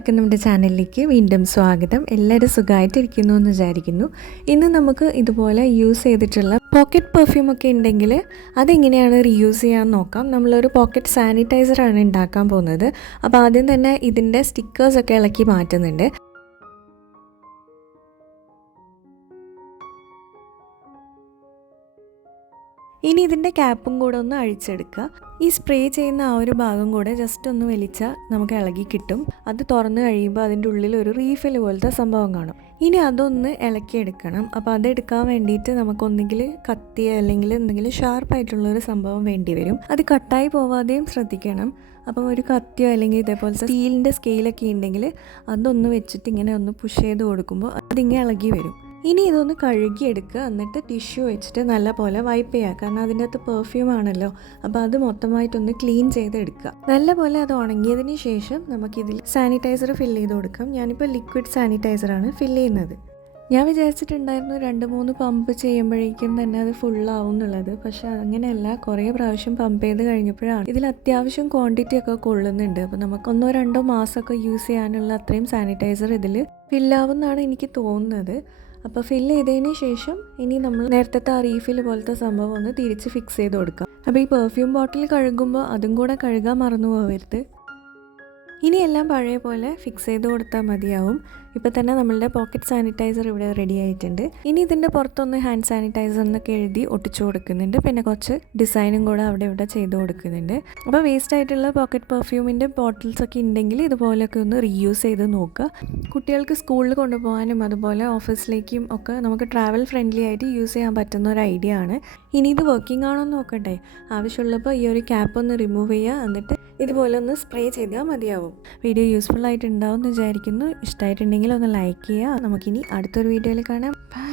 എല്ലാവർക്കും നമ്മുടെ ചാനലിലേക്ക് വീണ്ടും സ്വാഗതം. എല്ലാവരും സുഖമായിട്ടിരിക്കുന്നു എന്ന് വിചാരിക്കുന്നു. ഇന്ന് നമുക്ക് ഇതുപോലെ യൂസ് ചെയ്തിട്ടുള്ള പോക്കറ്റ് പെർഫ്യൂമൊക്കെ ഉണ്ടെങ്കിൽ അതെങ്ങനെയാണ് റീയൂസ് ചെയ്യാൻ നോക്കാം. നമ്മളൊരു പോക്കറ്റ് സാനിറ്റൈസറാണ് ഉണ്ടാക്കാൻ പോകുന്നത്. അപ്പോൾ ആദ്യം തന്നെ ഇതിൻ്റെ സ്റ്റിക്കേഴ്സൊക്കെ ഇളക്കി മാറ്റുന്നുണ്ട്. ഇനി ഇതിൻ്റെ ക്യാപ്പും കൂടെ ഒന്ന് അഴിച്ചെടുക്കുക. ഈ സ്പ്രേ ചെയ്യുന്ന ആ ഒരു ഭാഗം കൂടെ ജസ്റ്റ് ഒന്ന് വലിച്ചാൽ നമുക്ക് ഇളകി കിട്ടും. അത് തുറന്ന് കഴിയുമ്പോൾ അതിൻ്റെ ഉള്ളിൽ ഒരു റീഫിൽ പോലത്തെ സംഭവം കാണും. ഇനി അതൊന്ന് ഇളക്കിയെടുക്കണം. അപ്പോൾ അതെടുക്കാൻ വേണ്ടിയിട്ട് നമുക്കൊന്നെങ്കിൽ കത്തി അല്ലെങ്കിൽ എന്തെങ്കിലും ഷാർപ്പായിട്ടുള്ളൊരു സംഭവം വേണ്ടി വരും. അത് കട്ടായി പോവാതെയും ശ്രദ്ധിക്കണം. അപ്പം ഒരു കത്തിയോ അല്ലെങ്കിൽ ഇതേപോലത്തെ സ്റ്റീലിൻ്റെ സ്കെയിലൊക്കെ ഉണ്ടെങ്കിൽ അതൊന്ന് വെച്ചിട്ട് ഇങ്ങനെ ഒന്ന് പുഷ് ചെയ്ത് കൊടുക്കുമ്പോൾ അതിങ്ങനെ ഇളകി വരും. ഇനി ഇതൊന്ന് കഴുകിയെടുക്കുക. എന്നിട്ട് ടിഷ്യൂ വെച്ചിട്ട് നല്ലപോലെ വൈപ്പ് ചെയ്യുക. കാരണം അതിൻ്റെ അകത്ത് പെർഫ്യൂം ആണല്ലോ. അപ്പോൾ അത് മൊത്തമായിട്ടൊന്ന് ക്ലീൻ ചെയ്തെടുക്കുക. നല്ലപോലെ അത് ഉണങ്ങിയതിന് ശേഷം നമുക്കിതിൽ സാനിറ്റൈസർ ഫില്ല് ചെയ്ത് കൊടുക്കാം. ഞാനിപ്പോൾ ലിക്വിഡ് സാനിറ്റൈസറാണ് ഫില്ല് ചെയ്യുന്നത്. ഞാൻ വിചാരിച്ചിട്ടുണ്ടായിരുന്നു 2-3 പമ്പ് ചെയ്യുമ്പോഴേക്കും തന്നെ അത് ഫുള്ളാവും എന്നുള്ളത്. പക്ഷേ അങ്ങനെയല്ല. കുറേ പ്രാവശ്യം പമ്പ് ചെയ്ത് കഴിഞ്ഞപ്പോഴാണ് ഇതിൽ അത്യാവശ്യം ക്വാണ്ടിറ്റി ഒക്കെ കൊള്ളുന്നുണ്ട്. അപ്പോൾ നമുക്ക് 1-2 മാസമൊക്കെ യൂസ് ചെയ്യാനുള്ള അത്രയും സാനിറ്റൈസർ ഇതിൽ ഫില്ലാവുമെന്നാണ് എനിക്ക് തോന്നുന്നത്. അപ്പോൾ ഫില്ല് ചെയ്തതിന് ശേഷം ഇനി നമ്മൾ നേരത്തെ ആ റീഫിൽ പോലത്തെ സംഭവം ഒന്ന് തിരിച്ച് ഫിക്സ് ചെയ്ത് കൊടുക്കാം. അപ്പോൾ ഈ പെർഫ്യൂം ബോട്ടിൽ കഴുകുമ്പോൾ അതും കൂടെ കഴുകാൻ മറന്നു പോകരുത്. ഇനി എല്ലാം പഴയ പോലെ ഫിക്സ് ചെയ്ത് കൊടുത്താൽ മതിയാവും. ഇപ്പോൾ തന്നെ നമ്മളുടെ പോക്കറ്റ് സാനിറ്റൈസർ ഇവിടെ റെഡി ആയിട്ടുണ്ട്. ഇനി ഇതിൻ്റെ പുറത്തൊന്ന് ഹാൻഡ് സാനിറ്റൈസർ എന്നൊക്കെ എഴുതി ഒട്ടിച്ചു കൊടുക്കുന്നുണ്ട്. പിന്നെ കുറച്ച് ഡിസൈനും കൂടെ അവിടെ ഇവിടെ ചെയ്ത് കൊടുക്കുന്നുണ്ട്. അപ്പോൾ വേസ്റ്റ് ആയിട്ടുള്ള പോക്കറ്റ് പെർഫ്യൂമിൻ്റെ ബോട്ടിൽസൊക്കെ ഉണ്ടെങ്കിൽ ഇതുപോലെയൊക്കെ ഒന്ന് റീയൂസ് ചെയ്ത് നോക്കുക. കുട്ടികൾക്ക് സ്കൂളിൽ കൊണ്ടുപോകാനും അതുപോലെ ഓഫീസിലേക്കും ഒക്കെ നമുക്ക് ട്രാവൽ ഫ്രണ്ട്ലി ആയിട്ട് യൂസ് ചെയ്യാൻ പറ്റുന്ന ഒരു ഐഡിയ ആണ്. ഇനി ഇത് വർക്കിംഗ് ആണോ എന്ന് നോക്കട്ടെ. ആവശ്യമുള്ളപ്പോൾ ഈ ഒരു ക്യാപ്പ് ഒന്ന് റിമൂവ് ചെയ്യുക. എന്നിട്ട് ഇതുപോലെ ഒന്ന് സ്പ്രേ ചെയ്താൽ മതിയാവും. വീഡിയോ യൂസ്ഫുൾ ആയിട്ടുണ്ടാവും എന്ന് വിചാരിക്കുന്നു. ഇഷ്ടമായിട്ടുണ്ടെങ്കിൽ ഒന്ന് ലൈക്ക് ചെയ്യുക. നമുക്കിനി അടുത്തൊരു വീഡിയോയിൽ കാണാം. ബൈ.